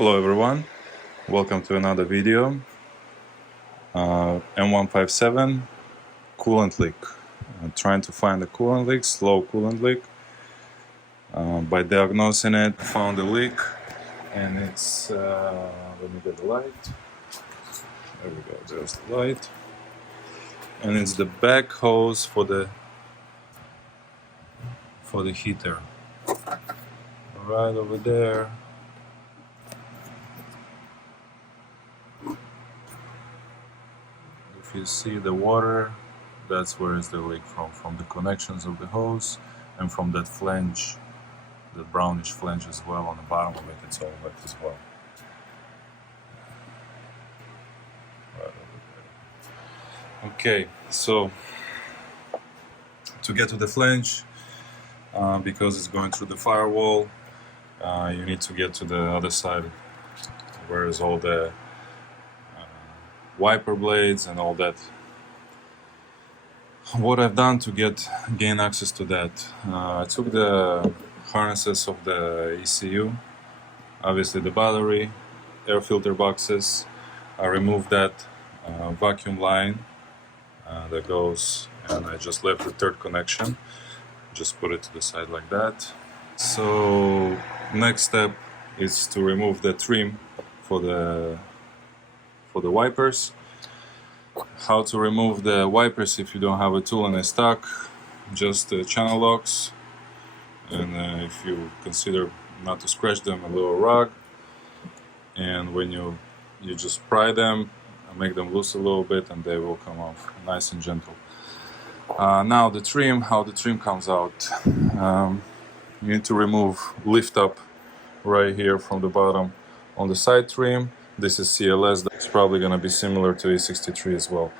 Hello everyone, welcome to another video. M157 coolant leak. I'm trying to find the coolant leak, slow coolant leak. By diagnosing it, I found a leak, and it's, let me get the light. There we go, there's the light. And it's the back hose for the heater. Right over there. If you see the water, that's where is the leak from the connections of the hose and from that flange, the brownish flange as well. On the bottom of it, it's all wet as well. Right over there. Okay, so to get to the flange, because it's going through the firewall, you need to get to the other side, where is all the wiper blades and all that. What I've done to gain access to that, I took the harnesses of the ECU, obviously the battery, air filter boxes. I removed that vacuum line that goes, and I just left the third connection, just put it to the side like that. So next step is to remove the trim for the wipers. How to remove the wipers if you don't have a tool in a stock? Just channel locks, and if you consider not to scratch them, a little rag, and when you just pry them, make them loose a little bit, and they will come off nice and gentle. Now the trim, how the trim comes out. You need to lift up right here from the bottom on the side trim. This is CLS, that's probably going to be similar to E63 as well.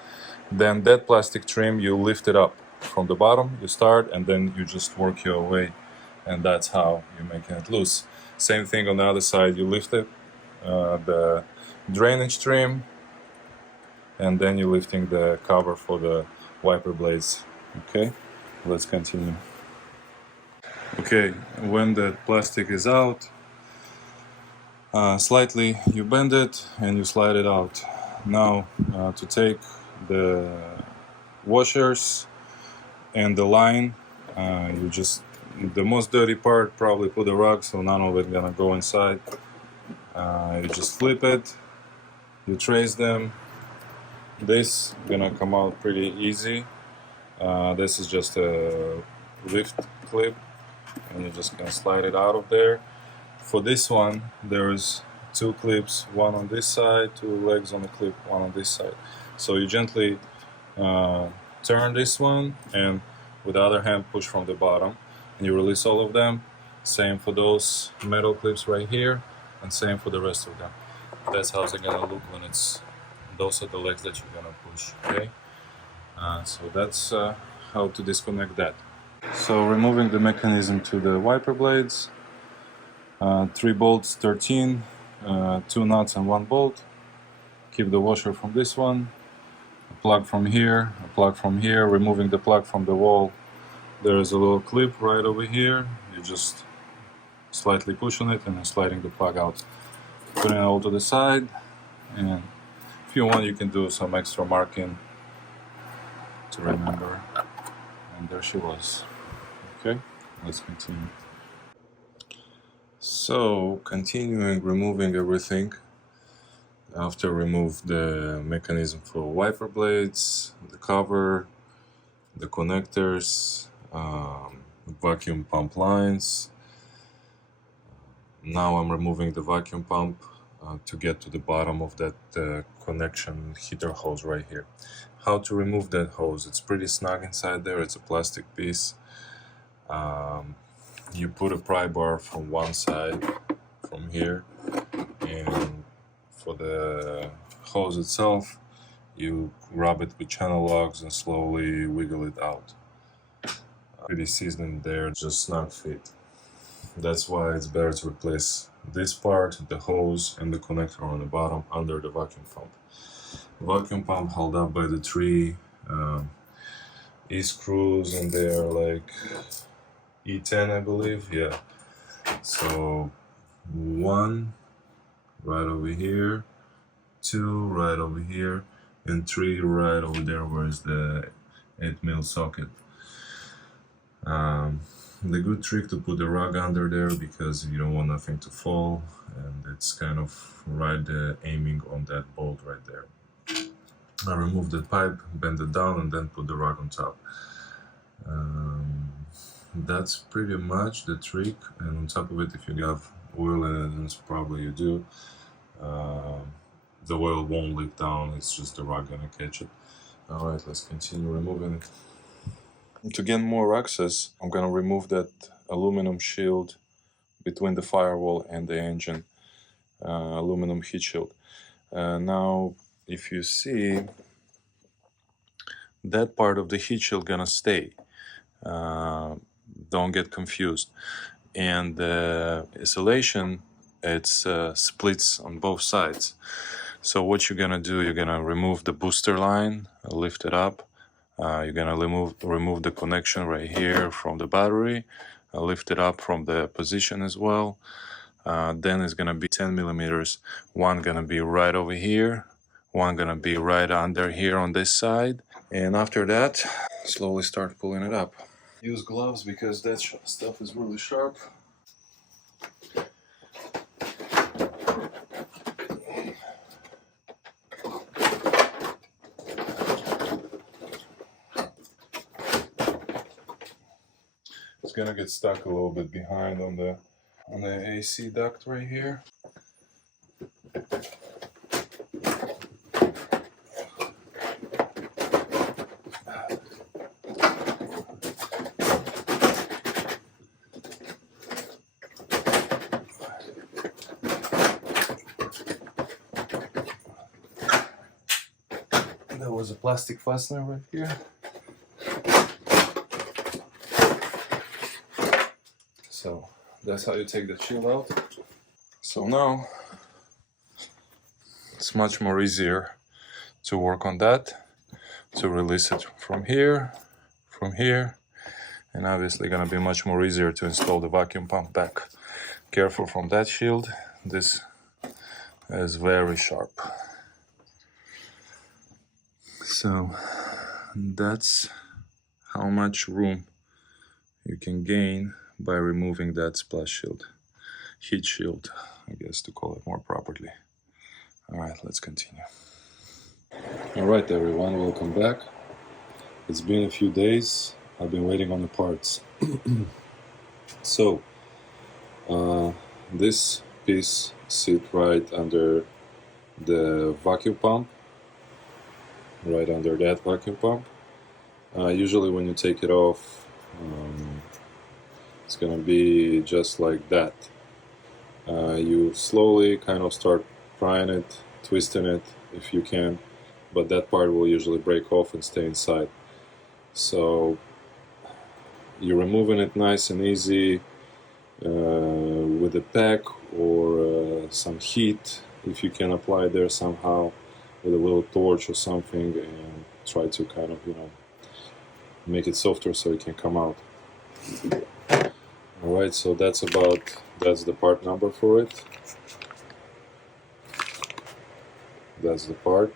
Then that plastic trim, you lift it up from the bottom, you start, and then you just work your way, and that's how you're making it loose. Same thing on the other side, you lift it, the drainage trim, and then you're lifting the cover for the wiper blades. Okay, let's continue. Okay, when the plastic is out, slightly you bend it and you slide it out. Now to take the washers and the line, you just, the most dirty part, probably put a rug so none of it gonna go inside. You just flip it, you trace them. This gonna come out pretty easy. This is just a lift clip, and you just gonna slide it out of there. For this one, there's two clips, one on this side, two legs on the clip, one on this side. So you gently turn this one, and with the other hand push from the bottom, and you release all of them. Same for those metal clips right here, and same for the rest of them. That's how it's gonna look when it's, those are the legs that you're gonna push, okay? So that's how to disconnect that. So removing the mechanism to the wiper blades. 3 bolts, 13, 2 nuts and 1 bolt. Keep the washer from this one. A plug from here, a plug from here. Removing the plug from the wall, there is a little clip right over here. You just slightly push on it and then sliding the plug out. Putting it all to the side, and if you want you can do some extra marking to remember. And there she was. Okay, let's continue. So, continuing removing everything. After remove the mechanism for wiper blades, the cover, the connectors, vacuum pump lines. Now I'm removing the vacuum pump to get to the bottom of that connection heater hose right here. How to remove that hose? It's pretty snug inside there, it's a plastic piece. You put a pry bar from one side, from here, and for the hose itself, you rub it with channel locks and slowly wiggle it out. Pretty seasoned there, just snug fit. That's why it's better to replace this part, the hose, and the connector on the bottom under the vacuum pump. Vacuum pump held up by the 3 E-screws, and they are like E10, I believe, yeah. So 1 right over here, 2 right over here, and 3 right over there where is the 8mm socket. The good trick to put the rug under there because you don't want nothing to fall, and it's kind of right aiming on that bolt right there. I remove the pipe, bend it down, and then put the rug on top. That's pretty much the trick. And on top of it, if you have oil in it, and probably you do, the oil won't leak down, it's just the rug gonna catch it. Alright, let's continue removing it. To gain more access, I'm gonna remove that aluminum shield between the firewall and the engine, aluminum heat shield. Now, if you see, that part of the heat shield gonna stay. Don't get confused. And the insulation, it's splits on both sides. So what you're gonna do, you're gonna remove the booster line, lift it up. You're gonna remove the connection right here from the battery, lift it up from the position as well. Then it's gonna be 10 millimeters. One gonna be right over here, one gonna be right under here on this side. And after that, slowly start pulling it up. Use gloves because that stuff is really sharp. It's gonna get stuck a little bit behind on the AC duct right here. There was a plastic fastener right here. So that's how you take the shield out. So now it's much more easier to work on that, to release it from here, and obviously gonna be much more easier to install the vacuum pump back. Careful from that shield, this is very sharp. So that's how much room you can gain by removing that splash shield, heat shield, I guess to call it more properly. All right, let's continue. All right, everyone, welcome back. It's been a few days. I've been waiting on the parts. So this piece sits right under the vacuum pump, right under that vacuum pump. Usually when you take it off, it's gonna be just like that. You slowly kind of start prying it, twisting it if you can, but that part will usually break off and stay inside. So you're removing it nice and easy with a pack or some heat, if you can apply there somehow with a little torch or something, and try to kind of, make it softer so it can come out. Alright, so that's the part number for it. That's the part.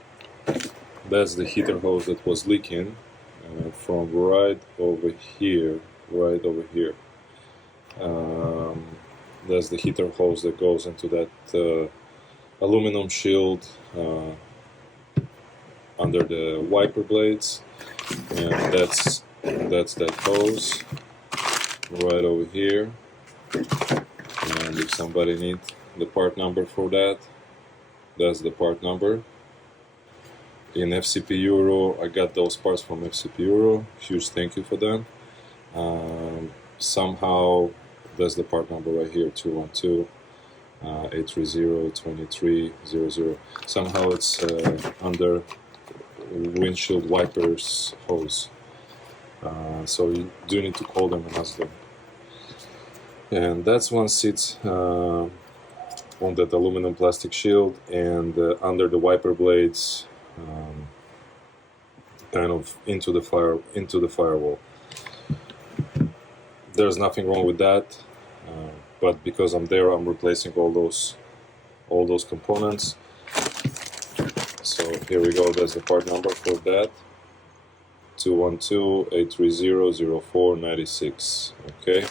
That's the heater hose that was leaking from right over here. That's the heater hose that goes into that aluminum shield under the wiper blades, and that's that hose right over here. And if somebody needs the part number for that, that's the part number. In FCP Euro, I got those parts from FCP Euro. Huge thank you for them. Somehow that's the part number right here, 212 830 2300. Somehow it's under windshield wipers hose. So you do need to call them and ask them. And that's one sits on that aluminum plastic shield, and under the wiper blades, kind of into the firewall. There's nothing wrong with that, but because I'm there, I'm replacing all all those components. So here we go, that's the part number for that. 212-830-0496. Okay.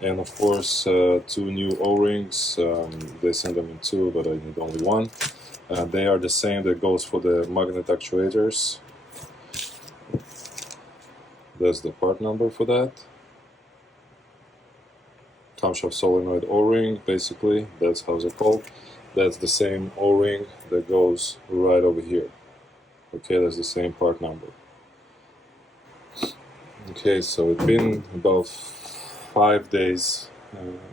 And of course, 2 new O-rings. They send them in 2, but I need only 1. They are the same that goes for the magnet actuators. That's the part number for that. Camshaft solenoid O-ring, basically, that's how they're called. That's the same O-ring that goes right over here. Okay, that's the same part number. Okay, so it's been about 5 days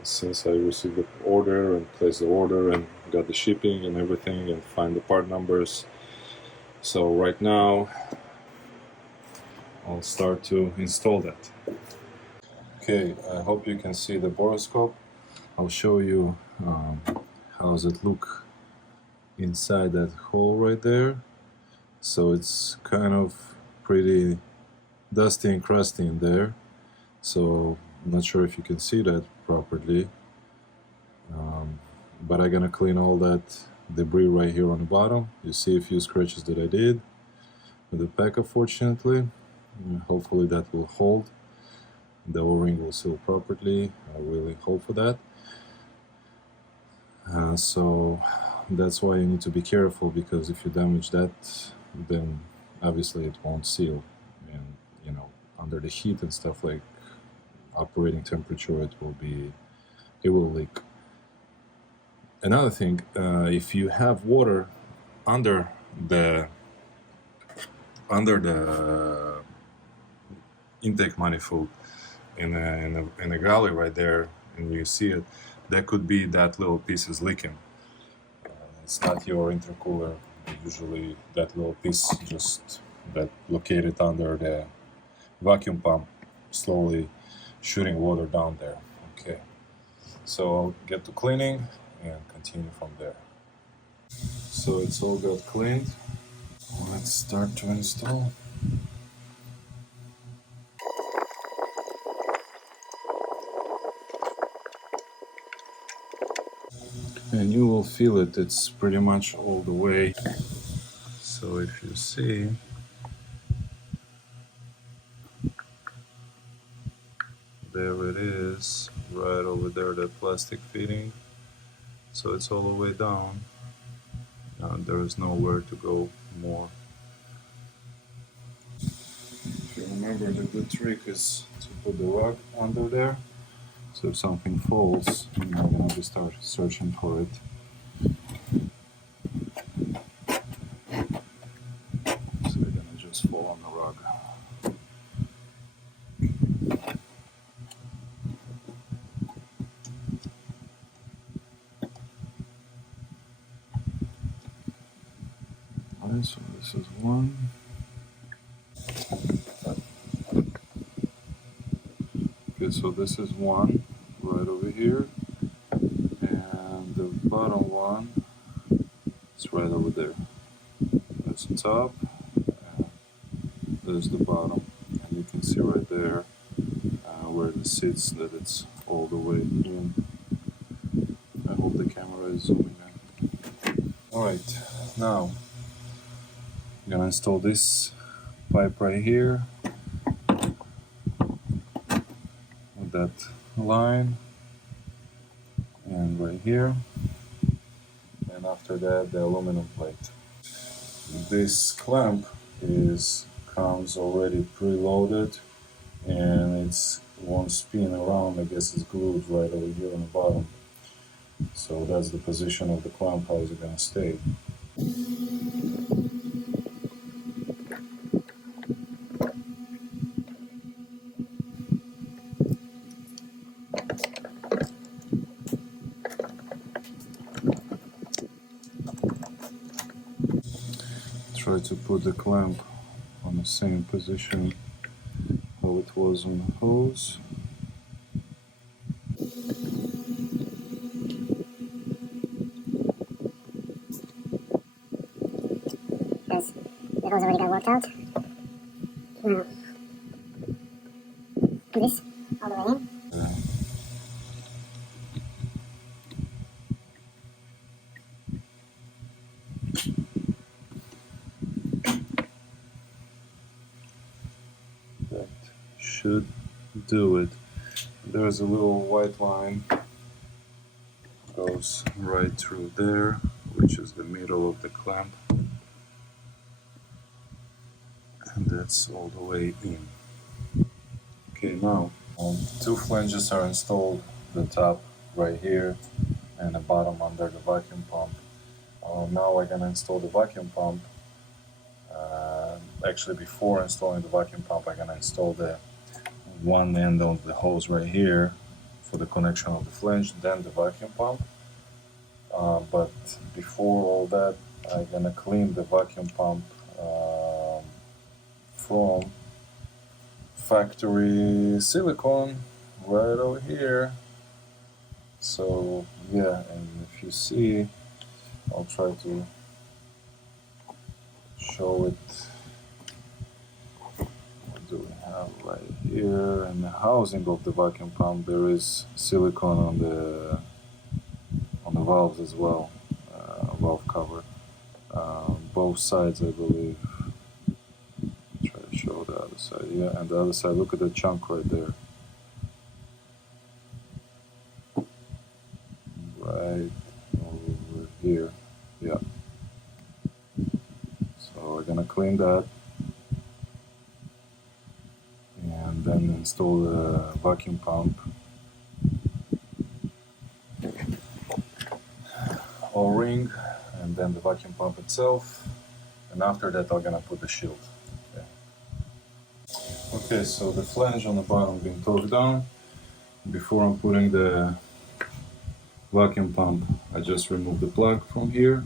since I received the order and placed the order and got the shipping and everything and find the part numbers. So right now I'll start to install that. Okay, I hope you can see the borescope. I'll show you how does it look inside that hole right there. So it's kind of pretty dusty and crusty in there. So I'm not sure if you can see that properly, but I'm gonna clean all that debris right here on the bottom. You see a few scratches that I did with the packer, fortunately. Hopefully that will hold. The O-ring will seal properly. I really hope for that. So that's why you need to be careful, because if you damage that, then obviously it won't seal, and you know, under the heat and stuff, like operating temperature, it will leak. Another thing, if you have water under the intake manifold in a galley right there, and you see it, that could be that little piece is leaking. It's not your intercooler. Usually that little piece just that located under the vacuum pump, slowly shooting water down there. Okay, so I'll get to cleaning and continue from there. So it's all got cleaned. Let's start to install. And you will feel it, it's pretty much all the way. So if you see, there it is, right over there, that plastic fitting. So it's all the way down, and there is nowhere to go more. If you remember, the good trick is to put the rug under there, so if something falls, you're not gonna be start searching for it. So you're gonna just fall on the rug. Alright, so this is one. Okay, so this is one right over here, and the bottom one is right over there. That's the top, and there's the bottom, and you can see right there where it sits that it's all the way in. I hope the camera is zooming in. Alright, now I'm gonna install this pipe right here with that line, and right here, and after that the aluminum plate. This clamp comes already preloaded, and it won't spin around. I guess it's glued right over here on the bottom. So that's the position of the clamp, how is it gonna stay. Try to put the clamp on the same position how it was on the hose. Because the hose already got worked out. Now, put this all the way in. should do it. There's a little white line goes right through there, which is the middle of the clamp, and that's all the way in. Okay, now two flanges are installed, the top right here and the bottom under the vacuum pump. Now we're gonna install the vacuum pump. Actually, before installing the vacuum pump, I'm gonna install the one end of the hose right here for the connection of the flange, then the vacuum pump. But before all that, I'm gonna clean the vacuum pump from factory silicone right over here. So yeah, and if you see, I'll try to show it. What do we have right here? In the housing of the vacuum pump, there is silicone on the valves as well, valve cover, both sides, I believe. Try to show the other side, yeah, and the other side. Look at the chunk right there, right over here. Yeah. So we're gonna clean that, and then install the vacuum pump. O-ring, and then the vacuum pump itself, and after that I'm gonna put the shield. Okay, so the flange on the bottom being torqued down. Before I'm putting the vacuum pump, I just remove the plug from here,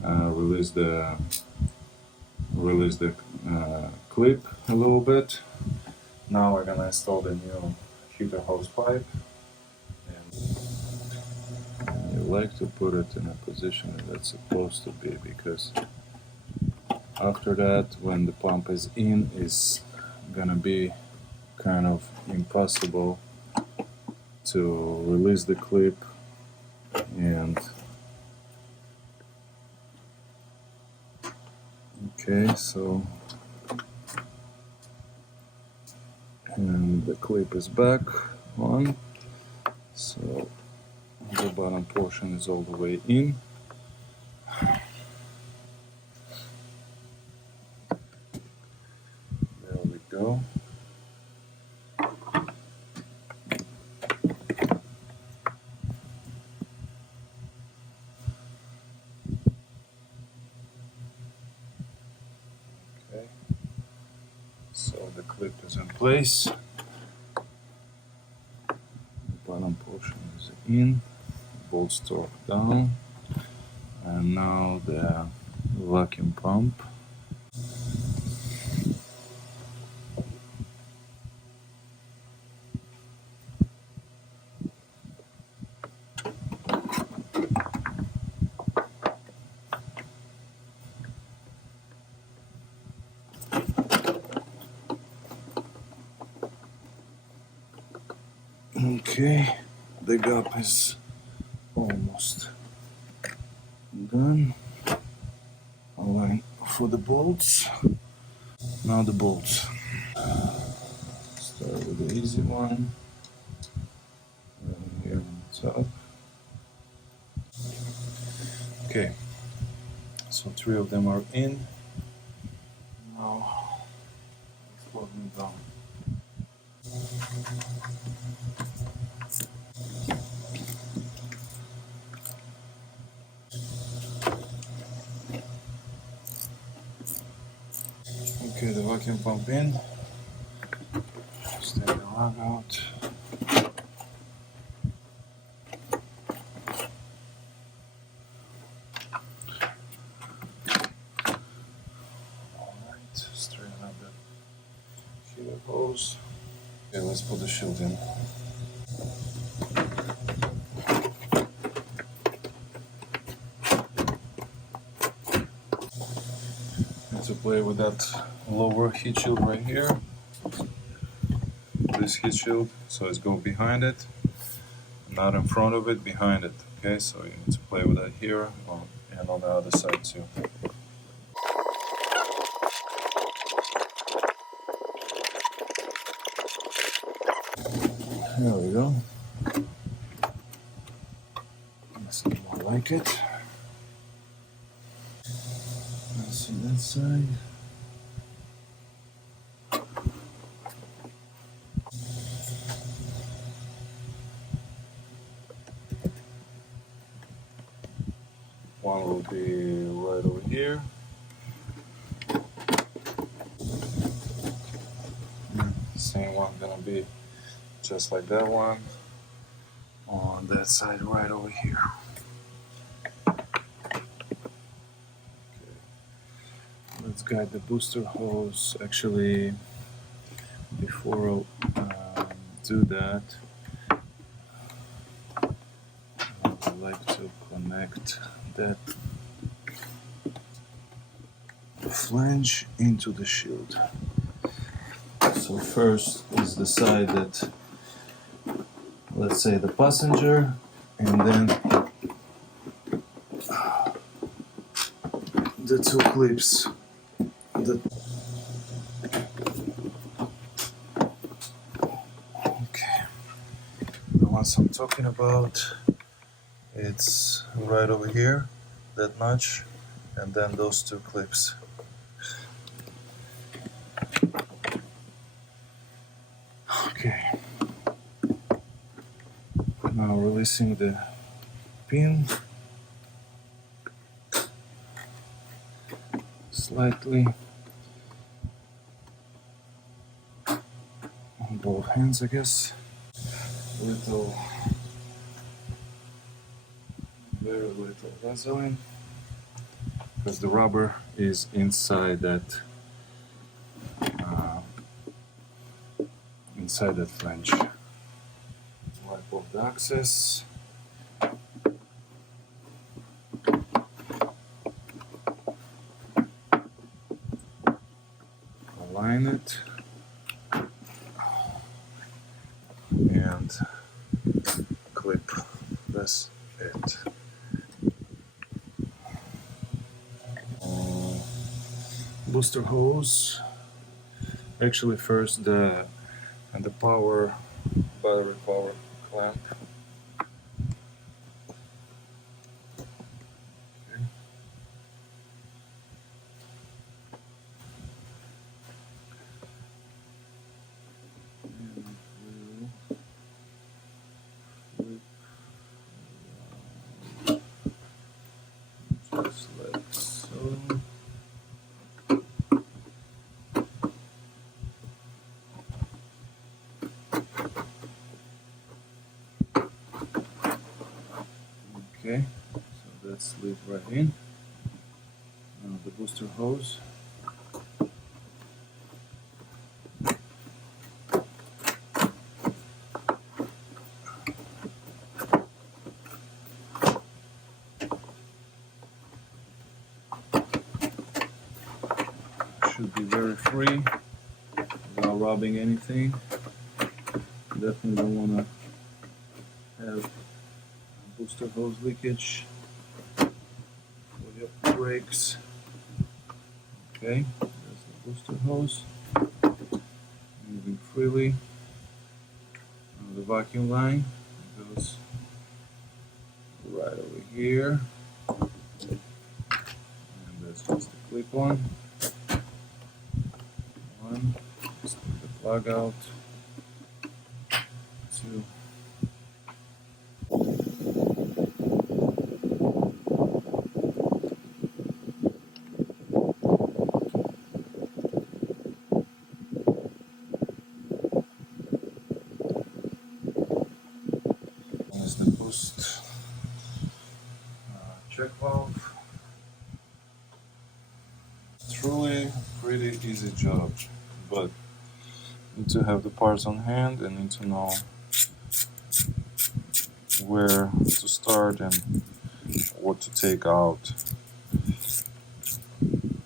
release the clip a little bit. Now we're gonna install the new heater hose pipe. And you like to put it in a position that it's supposed to be, because after that, when the pump is in, it's gonna be kind of impossible to release the clip and okay, so and the clip is back on, so the bottom portion is all the way in. There we go. Okay, so the clip is in place. The bottom portion is in, bolts torqued down, and now the vacuum pump. Okay, the gap is almost done. Align for the bolts. Now the bolts. Start with the easy one. Right here on top. Okay, so 3 of them are in. Now let's plug them down. Okay, the vacuum pump in. Just take the lug out. Alright, straighten up the heater hose. Okay, let's put the shield in. To play with that lower heat shield right here, this heat shield, so it's go behind it, not in front of it, behind it. Okay, so you need to play with that here and on the other side too. There we go. That's more like it. Let's see that side. One will be right over here. Same one gonna be just like that one on that side right over here. Let's guide the booster hose. Actually, before I do that, I would like to connect that flange into the shield. So first is the side that, let's say, the passenger, and then the two clips. Okay, the ones I'm talking about, it's right over here, that notch, and then those two clips. Okay, now releasing the pin slightly on both hands, I guess. Little, very little Vaseline, because the rubber is inside that flange. Wipe off the excess. Align it. And clip. That's it. Booster hose. Actually, first the battery power clamp. Okay. Just like so. Okay, so that's slid right in. Now the booster hose. Should be very free without rubbing anything. Definitely don't want to have booster hose leakage for your brakes. Okay, there's the booster hose. Moving freely. Now the vacuum line goes right over here. And that's just the clip on. One, just take the plug out. Two. One is the boost check valve. Truly pretty easy job, but need to have the parts on hand and need to know where to start and what to take out. And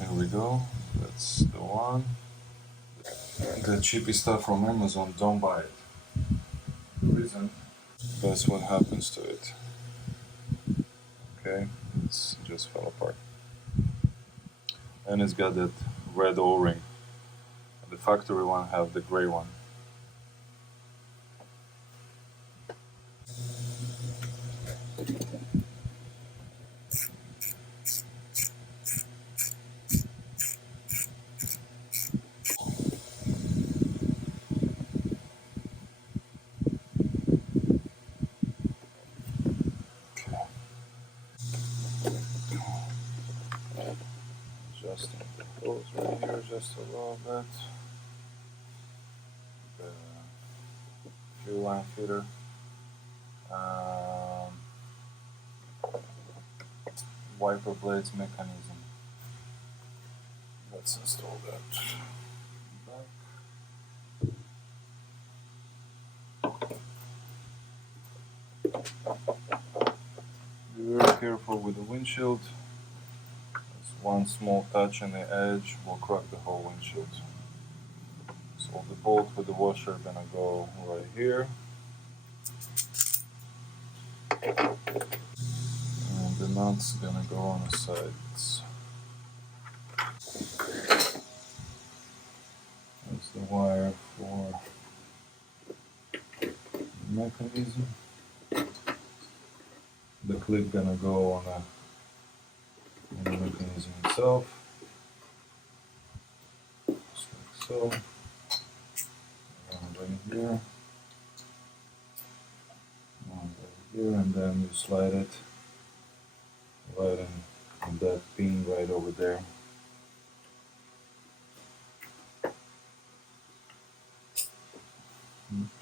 here we go, that's the one. The cheapy stuff from Amazon, don't buy it. The reason, that's what happens to it. Okay, it's just fell apart. And it's got that red O-ring. The factory one have the gray one. Adjusting the hose right here just a little bit. The fuel line feeder. Wiper blades mechanism. Let's install that back. Be very careful with the windshield. One small touch on the edge will crack the whole windshield. So the bolt with the washer are gonna go right here. And the nut's gonna go on the sides. That's the wire for the mechanism. The clip gonna go on the mechanism itself. Just like so. One right here. One right here, and then you slide it right in that pin right over there.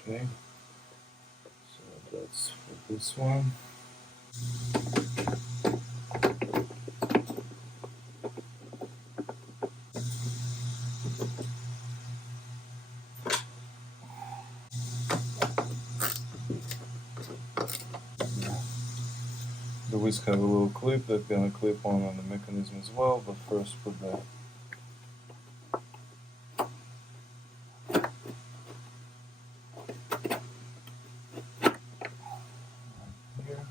Okay, so that's for this one. The wheels have a little clip that's gonna clip on the mechanism as well, but first put the here,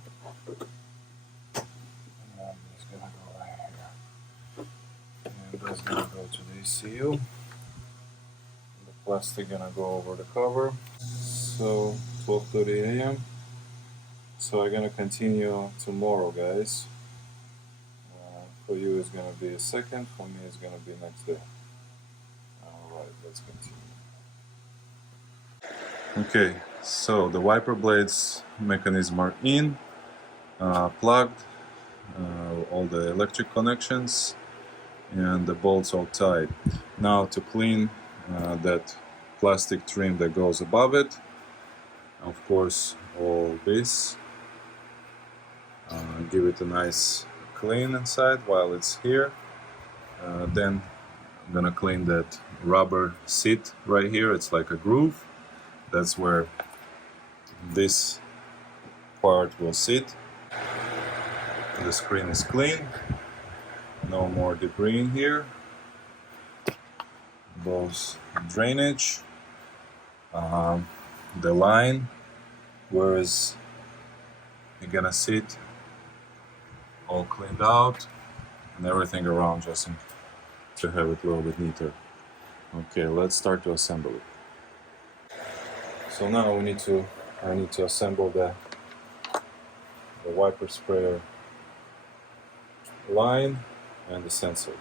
and it's gonna go right here, and that's gonna go to the ECU. The plastic gonna go over the cover. So 12:30 a.m. So I'm gonna continue tomorrow, guys. For you it's gonna be a second, for me it's gonna be next day. Alright, let's continue. Okay, so the wiper blades mechanism are in, plugged, all the electric connections, and the bolts all tied. Now to clean that plastic trim that goes above it, of course all this, give it a nice clean inside while it's here. Then I'm gonna clean that rubber seat right here. It's like a groove. That's where this part will sit. The screen is clean. No more debris in here. Both drainage, the line, where is it gonna sit, all cleaned out, and everything around just to have it a little bit neater. Okay, let's start to assemble it. So now I need to assemble the wiper sprayer line and the sensor.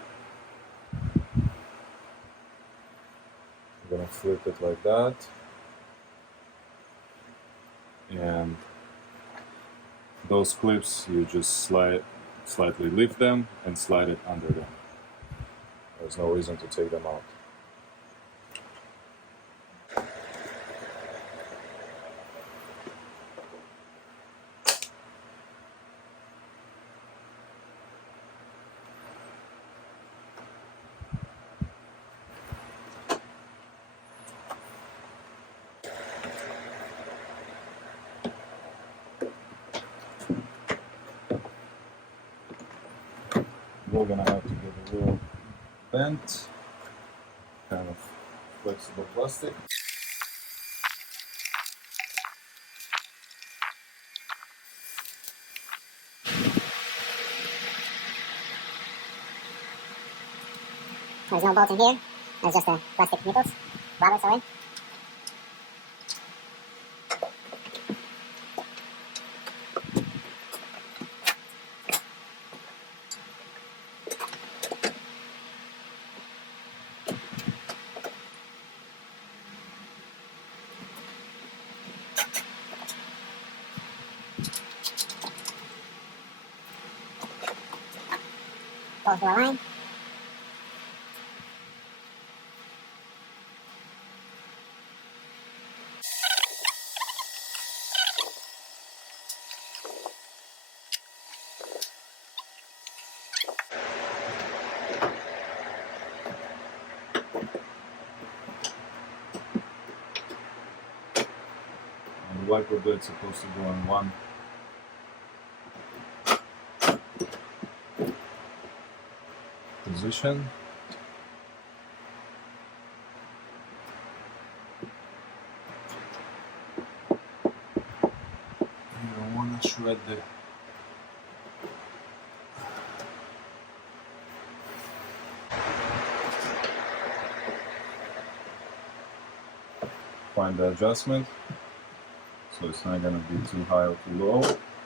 I'm gonna flip it like that, and those clips you just slightly lift them and slide it under them. There's no reason to take them out. We're gonna have to get a little bent, kind of flexible plastic. There's no bolt in here. There's just a plastic nipples. Rubber, sorry. Follow through our line. And the wiper blade is supposed to go in one position. You don't want to shred the find the adjustment so it's not going to be too high or too low,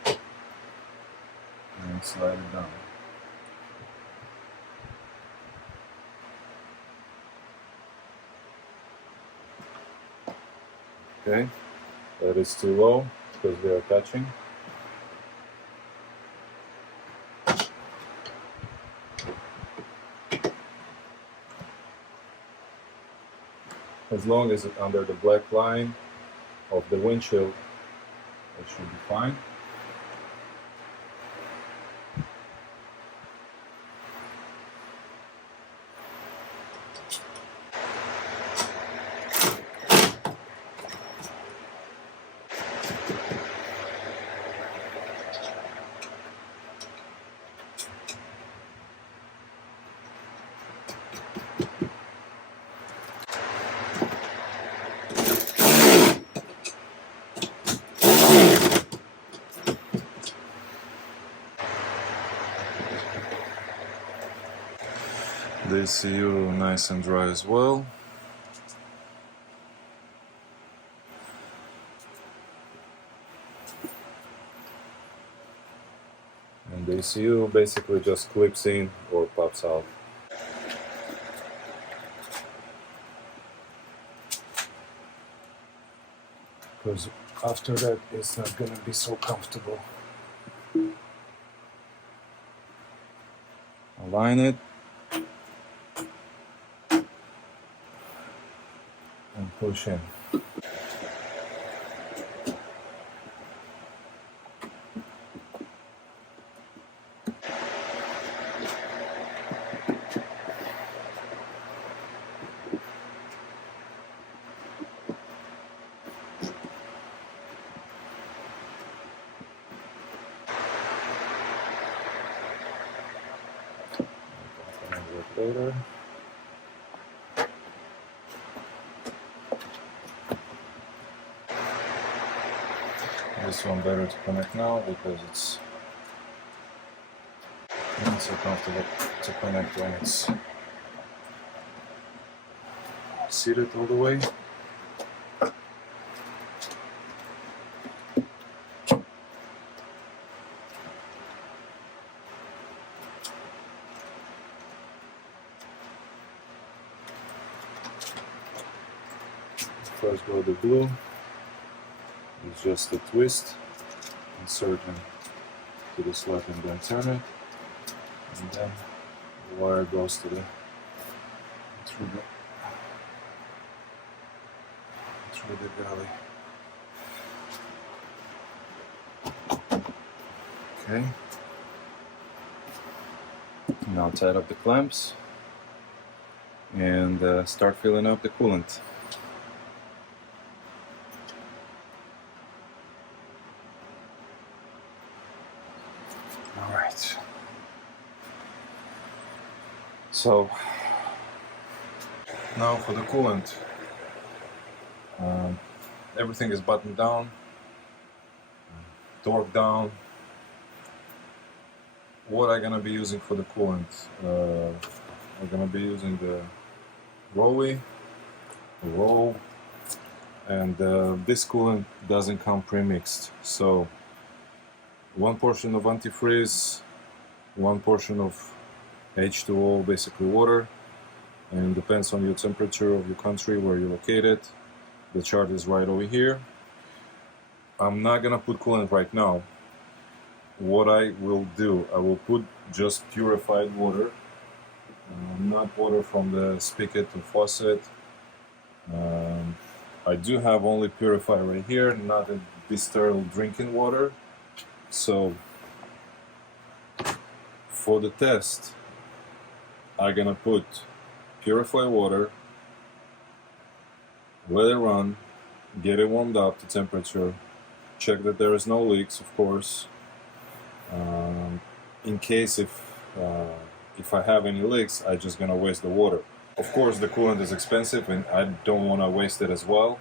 and slide it down. Okay, that is too low because they are touching. As long as it's under the black line of the windshield, it should be fine. The ECU nice and dry as well. And the ECU basically just clips in or pops out. Because after that it's not going to be so comfortable. Align it and push in. Later. This one better to connect now because it's not so comfortable to connect when it's seated all the way. First go the glue. It's just a twist, insert into the slot and then turn it, and then the wire goes through the galley. Okay. Now tighten up the clamps and start filling up the coolant. Alright, so now for the coolant. Everything is buttoned down, torqued down. What I'm gonna be using for the coolant? I'm gonna be using the Rowie, and this coolant doesn't come pre-mixed, so one portion of antifreeze, one portion of H2O, basically water, and depends on your temperature of your country where you're located. The chart is right over here. I'm not gonna put coolant right now. what I will do, I will put just purified water, not water from the spigot to faucet. I do have only purified right here, not a distilled drinking water. So for the test, I'm gonna put purified water, let it run, get it warmed up to temperature, check that there is no leaks, of course. In case if I have any leaks, I'm just gonna waste the water. Of course, the coolant is expensive, and I don't want to waste it as well.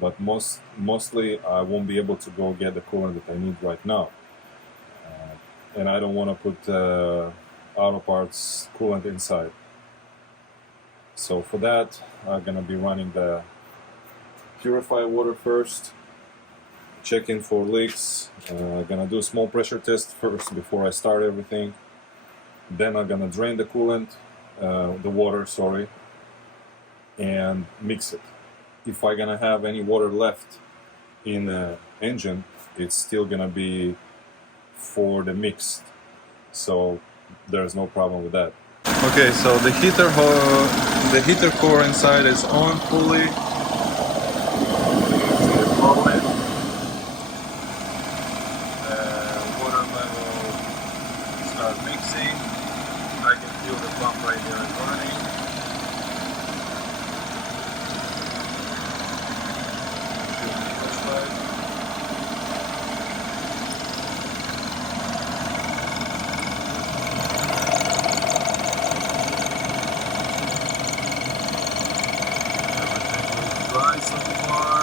But mostly, I won't be able to go get the coolant that I need right now, and I don't want to put auto parts coolant inside. So for that, I'm gonna be running the purified water first, checking for leaks. Gonna do a small pressure test first before I start everything. Then I'm gonna drain the coolant, the water, sorry, and mix it. If I'm gonna have any water left in the engine, it's still gonna be for the mixed, so there's no problem with that. Okay, so the heater core inside is on fully. Water level start mixing. I can feel the pump right here is running. Dry so far.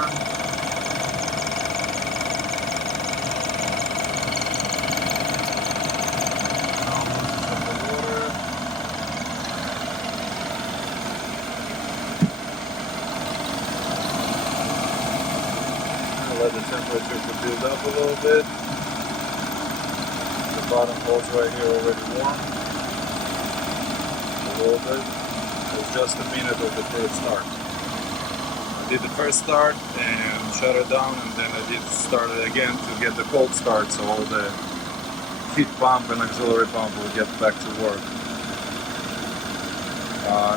Let the temperature to build up a little bit. The bottom holes right here already warm. A little bit. It's just a minute of the first start. I did the first start and shut it down, and then I did start it again to get the cold start, so all the heat pump and auxiliary pump will get back to work.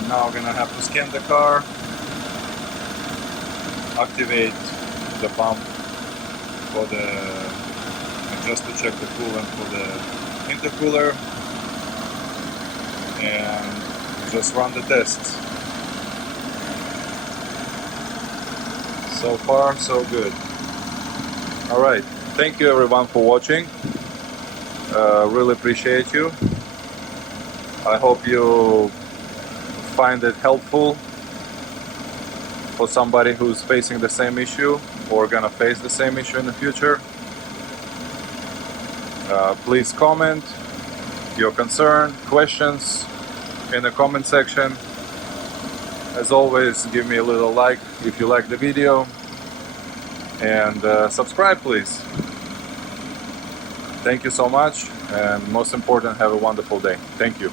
Now I'm gonna have to scan the car, activate the pump for just to check the coolant for the intercooler, and just run the tests. So far, so good. Alright, thank you everyone for watching. Really appreciate you. I hope you find it helpful for somebody who's facing the same issue or gonna face the same issue in the future. Please comment your concern, questions in the comment section. As always, give me a little like if you like the video, and subscribe please. Thank you so much, and most important, have a wonderful day. Thank you.